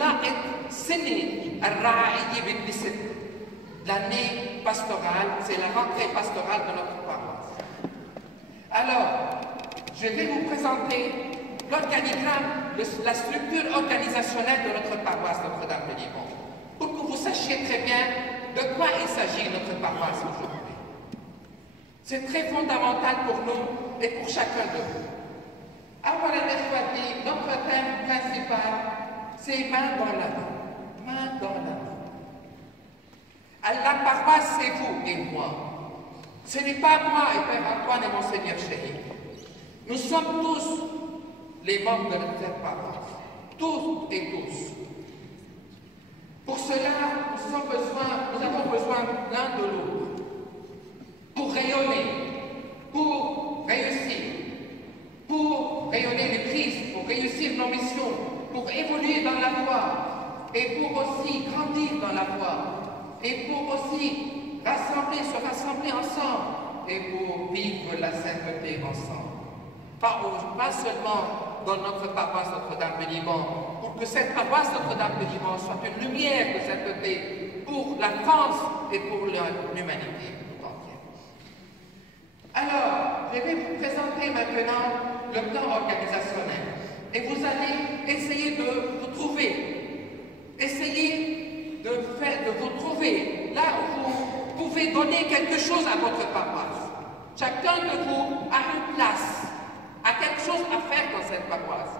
طلعت سنة الرعاية بالنسب. L'année pastorale, c'est la rentrée pastorale de notre paroisse. Alors, je vais vous présenter l'organigramme, la structure organisationnelle de notre paroisse Notre-Dame-de-Liban, pour que vous sachiez très bien de quoi il s'agit notre paroisse aujourd'hui. C'est très fondamental pour nous et pour chacun de vous. Alors, notre thème principal, c'est main dans la main. Main dans la main. La paroisse, c'est vous et moi. Ce n'est pas moi et Père Antoine et Monseigneur Chéri. Nous sommes tous les membres de notre paroisse. Tous et tous. Pour cela, nous avons besoin l'un de l'autre. Pour rayonner, pour réussir, pour rayonner les crises, pour réussir nos missions, pour évoluer dans la foi et pour aussi grandir dans la foi. Et pour aussi se rassembler ensemble et pour vivre la sainteté ensemble. Pas seulement dans notre paroisse Notre-Dame-de-Liban, pour que cette paroisse Notre-Dame-de-Liban soit une lumière de sainteté pour la France et pour l'humanité tout entière. Alors, je vais vous présenter maintenant le plan organisationnel. Et vous allez essayer de vous trouver. Essayez de vous trouver là où vous pouvez donner quelque chose à votre paroisse. Chacun de vous a une place, a quelque chose à faire dans cette paroisse.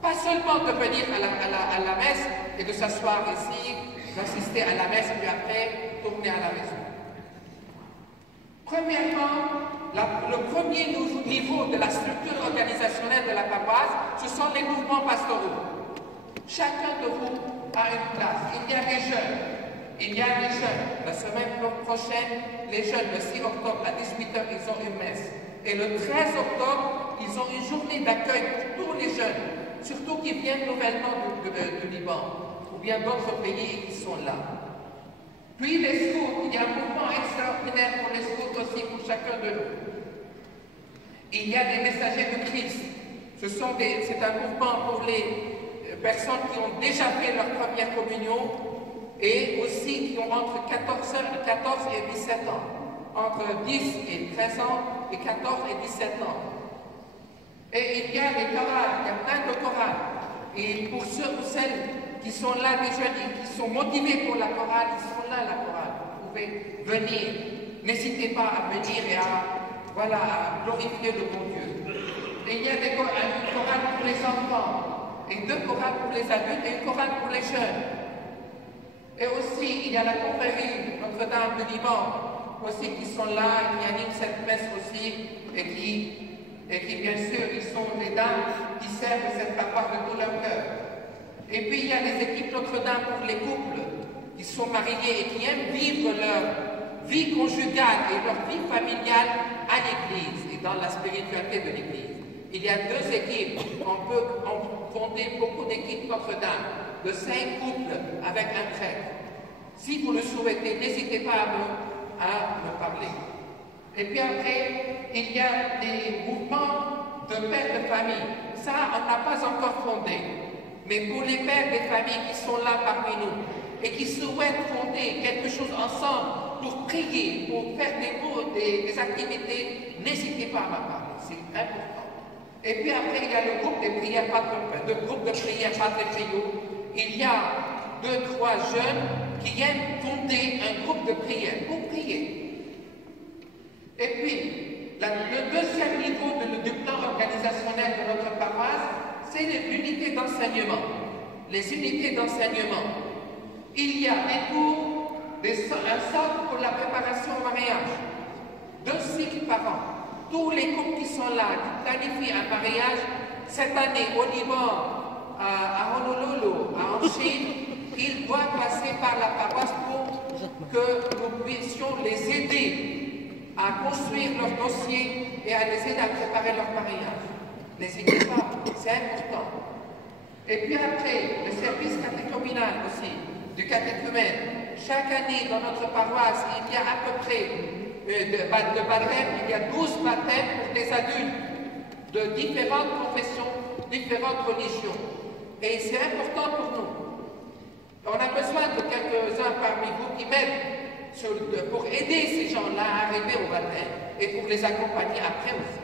Pas seulement de venir à la messe et de s'asseoir ici, d'assister à la messe, puis après tourner à la maison. Premièrement, le premier niveau de la structure organisationnelle de la paroisse, ce sont les mouvements pastoraux. Chacun de vous a une place. Il y a des jeunes. Il y a des jeunes. La semaine prochaine, les jeunes, le 6 octobre à 18h, ils ont une messe. Et le 13 octobre, ils ont une journée d'accueil pour tous les jeunes, surtout qui viennent nouvellement du Liban, ou bien d'autres pays qui sont là. Puis les scouts, il y a un mouvement extraordinaire pour les scouts aussi, pour chacun de nous. Il y a des messagers de Christ. C'est un mouvement pour les personnes qui ont déjà fait leur première communion et aussi qui ont entre 14 et 17 ans, entre 10 et 13 ans et 14 et 17 ans. Et il y a les chorales, il y a plein de chorales. Et pour ceux ou celles qui sont là, des jeunes et qui sont motivés pour la chorale, ils sont là, la chorale. Vous pouvez venir. N'hésitez pas à venir et à glorifier le bon Dieu. Et il y a une chorale pour les enfants. Et 2 chorales pour les adultes et une chorale pour les jeunes. Et aussi, il y a la confrérie Notre-Dame de Liban, aussi qui sont là, qui animent cette messe aussi, et qui bien sûr, ils sont des dames qui servent cette paroisse de tout leur cœur. Et puis, il y a les équipes Notre-Dame pour les couples qui sont mariés et qui aiment vivre leur vie conjugale et leur vie familiale à l'Église et dans la spiritualité de l'Église. Il y a 2 équipes, on peut fonder beaucoup d'équipes Notre-Dame, de 5 couples avec un prêtre. Si vous le souhaitez, n'hésitez pas à me parler. Et puis après, il y a des mouvements de pères de famille. Ça, on n'a pas encore fondé. Mais pour les pères des familles qui sont là parmi nous et qui souhaitent fonder quelque chose ensemble pour prier, pour faire des activités, n'hésitez pas à me parler. C'est important. Et puis après, il y a le groupe de prières Padre Pio. Il y a 2-3 jeunes qui aiment fonder un groupe de prière pour prier. Et puis, le deuxième niveau du plan organisationnel de notre paroisse, c'est l'unité d'enseignement. Les unités d'enseignement. Il y a des cours, un centre pour la préparation au mariage, 2 cycles par an. Tous les couples qui sont là, qui planifient un mariage, cette année au Liban, à Honolulu, en Chine, ils doivent passer par la paroisse pour que nous puissions les aider à construire leur dossier et à les aider à préparer leur mariage. N'hésitez pas, c'est important. Et puis après, le service catéchuménal aussi, du catéchumène. Chaque année, dans notre paroisse, il y a à peu près de baptêmes, il y a 12 baptêmes pour des adultes de différentes confessions, différentes religions. Et c'est important pour nous. On a besoin de quelques-uns parmi vous qui m'aident pour aider ces gens-là à arriver au baptême et pour les accompagner après aussi.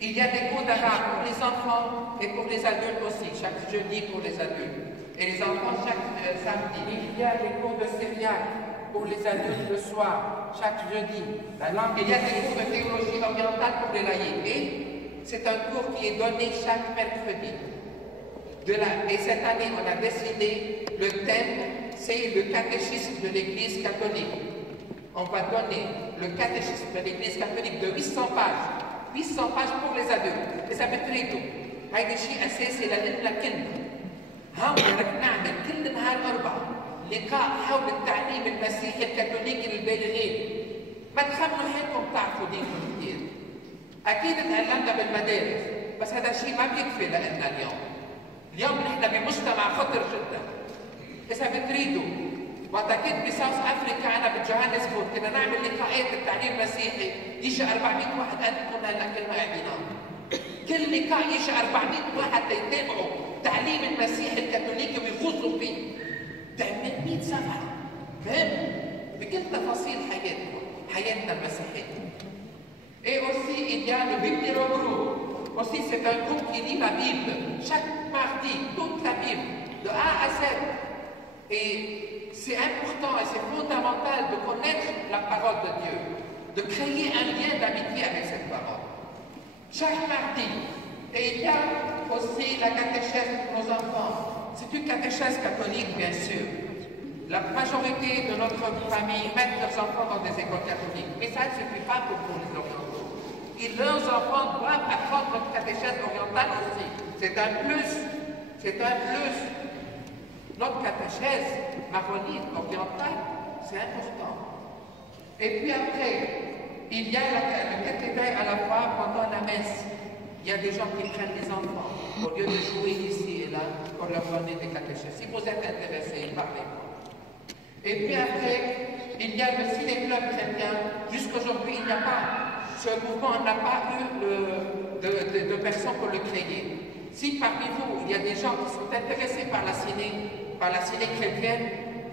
Il y a des cours d'arabe pour les enfants et pour les adultes aussi, chaque jeudi pour les adultes. Et les enfants chaque samedi. Il y a des cours de syriaque pour les adultes le soir, chaque jeudi. Il y a des cours de théologie orientale pour les laïcs. Et c'est un cours qui est donné chaque mercredi. Et cette année, on a décidé, le thème, c'est le catéchisme de l'Église catholique. On va donner le catéchisme de l'Église catholique de 800 pages. 800 pages pour les adultes. إذا بتريدوا هيدا شيء أساسي لنا كلنا. هون بدك نعمل كل نهار 4 لقاء حول التعليم المسيحي الكاثوليكي للبالغين. ما تخمنوا حالكم تعرفوا دينكم كثير. أكيد تعلمنا بالمدارس، بس هذا الشيء ما بيكفي لنا اليوم. اليوم نحن بمجتمع خطر جدا. إذا بتريدوا وقت كنت بساوث افريكا انا بجوهانسبورغ كنا نعمل لقاءات التعليم المسيحي يجي 400 واحد قدكم هلا كلنا قاعدين كل لقاء يجي 400 واحد ليتابعوا تعليم المسيح الكاثوليكي ويغوصوا فيه. تعمل 100 صفحه فهم بكل تفاصيل حياتنا المسيحيه. Et aussi il y a le Victiro Group. Aussi c'est un groupe qui lit la Bible chaque mardi, toute la Bible, de A à Z. Et c'est important et c'est fondamental de connaître la parole de Dieu, de créer un lien d'amitié avec cette parole. Chaque mardi. Et il y a aussi la catéchèse pour nos enfants. C'est une catéchèse catholique, bien sûr. La majorité de notre famille mettent leurs enfants dans des écoles catholiques. Mais ça ne suffit pas pour les orientaux. Et leurs enfants doivent apprendre notre catéchèse orientale aussi. C'est un plus. C'est un plus. Notre catéchèse maronite orientale, c'est important. Et puis après, il y a le cathédrale à la fois pendant la messe. Il y a des gens qui prennent les enfants au lieu de jouer ici et là pour leur donner des catéchèses. Si vous êtes intéressés, parlez-moi. Et puis après, il y a le ciné-club chrétien. Jusqu'aujourd'hui, il n'y a pas. Ce mouvement n'a pas eu de personnes pour le créer. Si parmi vous, il y a des gens qui sont intéressés par la ciné chrétienne,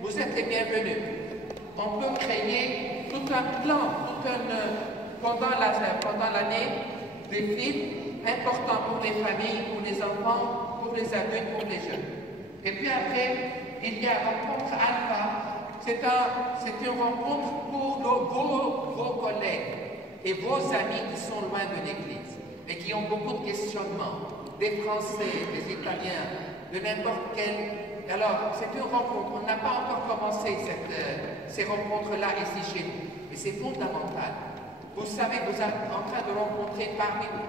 vous êtes les bienvenus. On peut créer tout un plan, pendant l'année, des films importants pour les familles, pour les enfants, pour les adultes, pour les jeunes. Et puis après, il y a Rencontre Alpha. C'est une rencontre pour vos collègues et vos amis qui sont loin de l'Église et qui ont beaucoup de questionnements, des Français, des Italiens, de n'importe quel. Alors, c'est une rencontre. On n'a pas encore commencé ces rencontres-là ici chez nous, mais c'est fondamental. Vous savez, vous êtes en train de rencontrer parmi vous,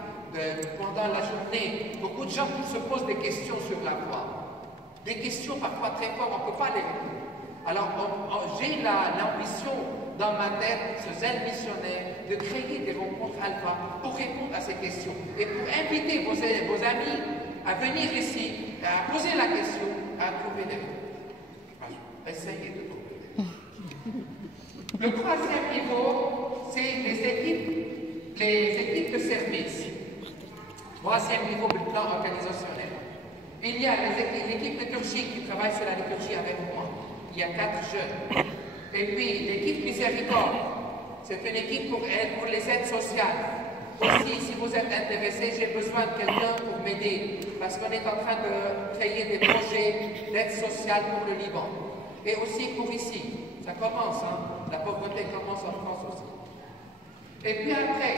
pendant la journée, beaucoup de gens qui se posent des questions sur la foi. Des questions parfois très fortes, on ne peut pas les répondre. Alors, j'ai l'ambition dans ma tête, ce zèle missionnaire, de créer des rencontres alpha pour répondre à ces questions et pour inviter vos amis à venir ici, à poser la question, à trouver des réponses. Essayez de trouver des réponses. Le troisième niveau, c'est les équipes de service. Troisième niveau du plan organisationnel. Il y a l'équipe liturgique qui travaille sur la liturgie avec moi. Il y a 4 jeunes. Et puis l'équipe miséricorde. C'est une équipe pour les aides sociales. Aussi, si vous êtes intéressé, j'ai besoin de quelqu'un pour m'aider. Parce qu'on est en train de créer des projets d'aide sociale pour le Liban. Et aussi pour ici. Ça commence, hein? La pauvreté commence en France aussi. Et puis après,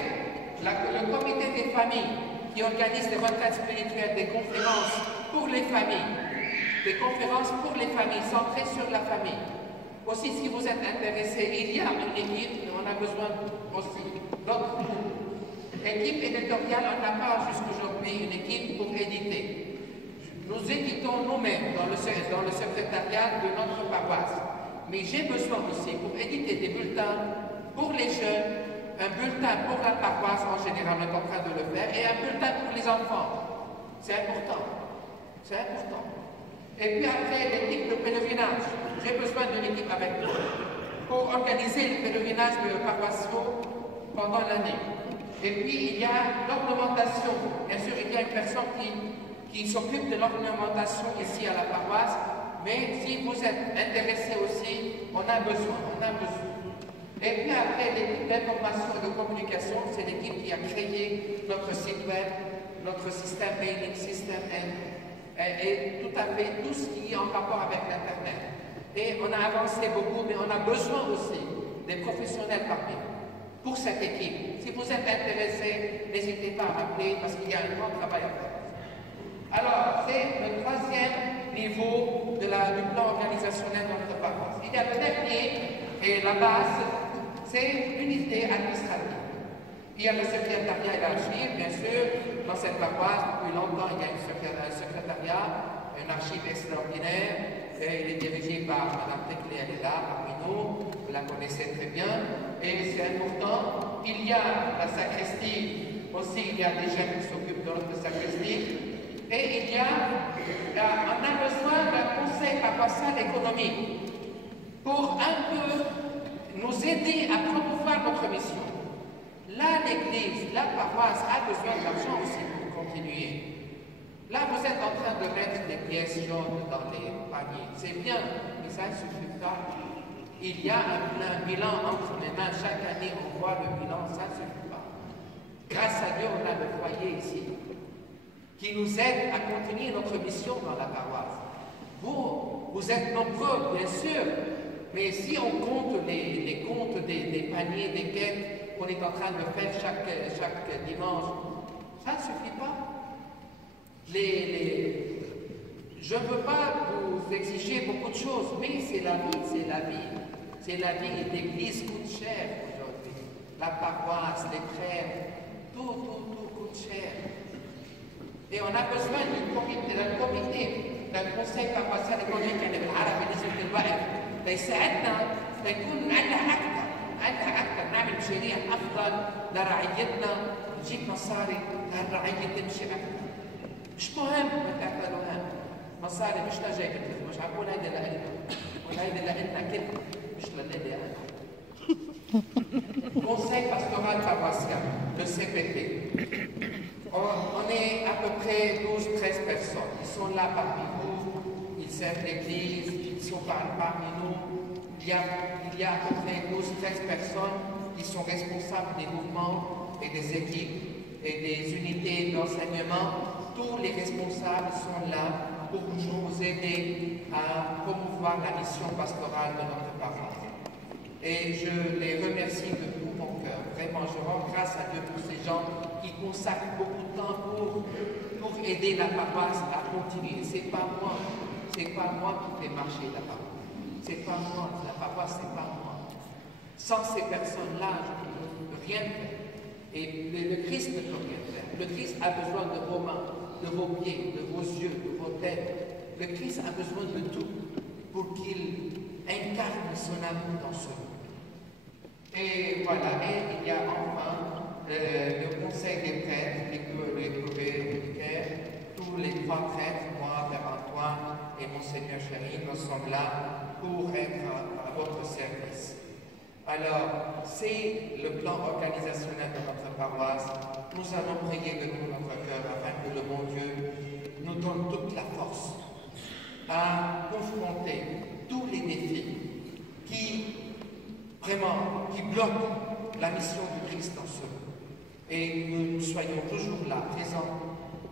le comité des familles qui organise des retraites spirituelles, des conférences pour les familles. Des conférences pour les familles, centrées sur la famille. Aussi, si vous êtes intéressé, il y a une équipe, on a besoin aussi d'autres groupes. Équipe éditoriale, on n'a pas jusqu'aujourd'hui une équipe pour éditer. Nous éditons nous-mêmes dans le secrétariat de notre paroisse. Mais j'ai besoin aussi pour éditer des bulletins pour les jeunes, un bulletin pour la paroisse en général, on est en train de le faire, et un bulletin pour les enfants. C'est important. C'est important. Et puis après, l'équipe de pèlerinage. J'ai besoin d'une équipe avec moi pour organiser les pèlerinages paroissiaux pendant l'année. Et puis, il y a l'ornementation. Bien sûr, il y a une personne qui s'occupe de l'ornementation ici à la paroisse, mais si vous êtes intéressé aussi, on a besoin. Et puis après, l'équipe d'information et de communication, c'est l'équipe qui a créé notre site web, notre système mailing system et tout à fait tout ce qui est en rapport avec l'Internet. Et on a avancé beaucoup, mais on a besoin aussi des professionnels parmi nous pour cette équipe. Si vous êtes intéressé, n'hésitez pas à m'appeler parce qu'il y a un grand travail à faire. Alors, c'est le troisième niveau du plan organisationnel de notre paroisse. Il y a le dernier, et la base, c'est l'unité administrative. Il y a le secrétariat et l'archive, bien sûr. Dans cette paroisse, depuis longtemps, il y a un secrétariat, une archive extraordinaire. Et il est dirigé par Mme Teclé, elle est là, parmi nous. Vous la connaissez très bien. Et c'est important. Il y a la sacristie aussi, il y a des gens qui s'occupent de notre sacristie. Et on a besoin d'un conseil paroissial économique pour un peu nous aider à promouvoir notre mission. Là, l'Église, la paroisse a besoin d'argent aussi pour continuer. Là, vous êtes en train de mettre des pièces jaunes dans les paniers. C'est bien, mais ça ne suffit pas. Il y a un bilan entre les mains. Chaque année, on voit le bilan, ça ne suffit pas. Grâce à Dieu, on a le foyer ici, qui nous aide à continuer notre mission dans la paroisse. Vous êtes nombreux, bien sûr, mais si on compte les comptes des paniers, des quêtes qu'on est en train de faire chaque dimanche, ça ne suffit pas. Je ne veux pas vous exiger beaucoup de choses, mais c'est la vie, c'est la vie. C'est la vie. L'Église coûte cher aujourd'hui. La paroisse, les frères, tout coûte cher. Et on a besoin d'un conseil paroissial économique يعني بالعربي نسبة الوقت ليساعدنا ليكون عندنا أكثر نعمل مشاريع أفضل لرعيتنا نجيب مصاري للرعية تمشي أكثر. مش مهم ما تعملوا هم مصاري مش لجيبتكم مش عم بقول هيدا لإلنا وهيدا لإلنا كلنا مش للي أنا. Conseil pastoral paroissial, le CPT. On est à peu près 12-13 personnes. Ils sont là parmi vous, ils servent l'Église, ils sont parmi nous. Il y a à peu près 12-13 personnes qui sont responsables des mouvements et des équipes et des unités d'enseignement. Tous les responsables sont là pour nous aider à promouvoir la mission pastorale de notre paroisse. Et je les remercie de tout mon cœur. Vraiment, je rends grâce à Dieu pour ces gens qui consacrent beaucoup de temps pour aider la paroisse à continuer. C'est pas moi qui fais marcher la paroisse. C'est pas moi, la paroisse, c'est pas moi. Sans ces personnes-là, je ne peux rien faire. Et le Christ ne peut rien faire. Le Christ a besoin de vos mains, de vos pieds, de vos yeux, de vos têtes. Le Christ a besoin de tout pour qu'il incarne son amour dans ce monde. Et voilà, et il y a enfin le conseil des prêtres, les curés, tous les trois prêtres, moi, Père Antoine et Monseigneur Chéri, nous sommes là pour être à votre service. Alors, c'est le plan organisationnel de notre paroisse. Nous allons prier de tout notre cœur afin que le bon Dieu nous donne toute la force à confronter tous les défis qui bloquent la mission du Christ dans ce monde. Et que nous soyons toujours là, présents,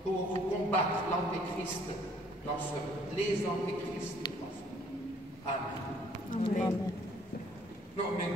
pour combattre l'antéchrist dans ce monde, les antéchrists dans ce monde. Amen. Amen. Non, mais